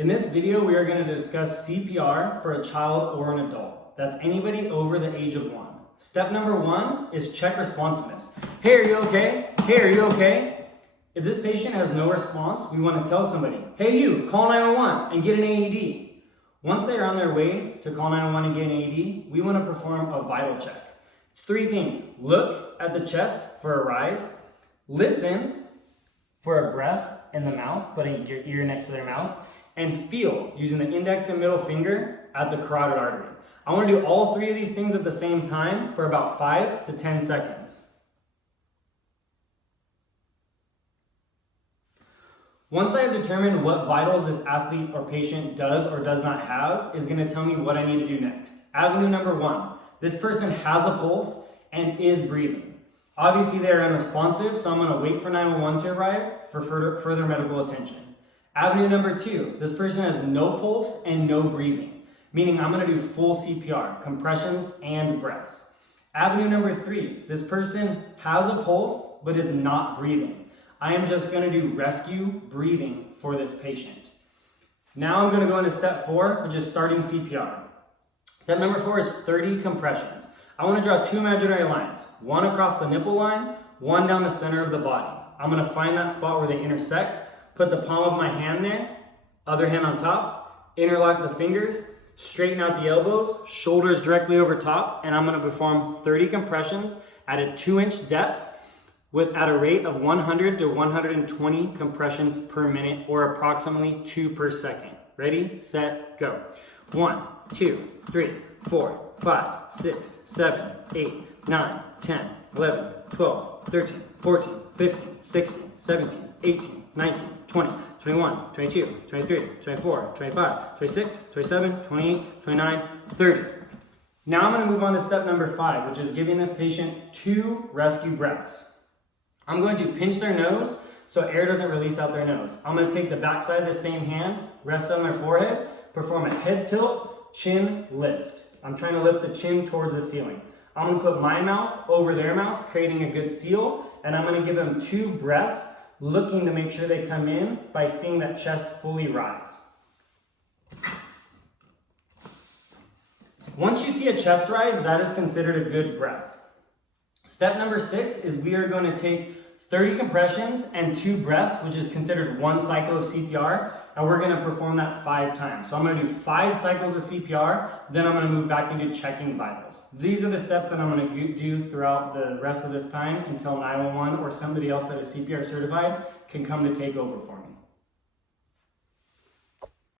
In this video, we are going to discuss CPR for a child or an adult. That's anybody over the age of 1. Step number 1 is check responsiveness. Hey, are you okay? Hey, are you okay? If this patient has no response, we want to tell somebody, hey you, call 911 and get an AED. Once they are on their way to call 911 and get an AED, we want to perform a vital check. It's 3 things. Look at the chest for a rise. Listen for a breath in the mouth, putting your ear next to their mouth. And feel, using the index and middle finger at the carotid artery. I want to do all 3 of these things at the same time for about 5 to 10 seconds. Once I have determined what vitals this athlete or patient does or does not have, is going to tell me what I need to do next. Avenue number 1, this person has a pulse and is breathing. Obviously they are unresponsive, so I'm going to wait for 911 to arrive for further medical attention. Avenue number 2, this person has no pulse and no breathing, meaning I'm going to do full CPR, compressions and breaths. Avenue number 3, this person has a pulse but is not breathing. I am just going to do rescue breathing for this patient. Now I'm going to go into step 4, which is starting CPR. Step number 4 is 30 compressions. I want to draw 2 imaginary lines, one across the nipple line, one down the center of the body. I'm going to find that spot where they intersect, put the palm of my hand there, other hand on top, interlock the fingers, straighten out the elbows, shoulders directly over top, and I'm going to perform 30 compressions at a 2-inch depth at a rate of 100 to 120 compressions per minute, or approximately 2 per second. Ready, set, go. 1, 2, 3, 4, 5, 6, 7, 8, 9, 10, 11, 12, 13, 14, 15, 16, 17, 18, 19, 20, 21, 22, 23, 24, 25, 26, 27, 28, 29, 30. Now I'm going to move on to step number 5, which is giving this patient 2 rescue breaths. I'm going to pinch their nose so air doesn't release out their nose. I'm going to take the back side of the same hand, rest on their forehead, perform a head tilt, chin lift. I'm trying to lift the chin towards the ceiling. I'm going to put my mouth over their mouth, creating a good seal, and I'm going to give them 2 breaths, looking to make sure they come in by seeing that chest fully rise. Once you see a chest rise, that is considered a good breath. Step number 6 is we are going to take 30 compressions and 2 breaths, which is considered 1 cycle of CPR, and we're going to perform that 5 times. So I'm going to do 5 cycles of CPR, then I'm going to move back into checking vitals. These are the steps that I'm going to do throughout the rest of this time until 911 or somebody else that is CPR certified can come to take over for me.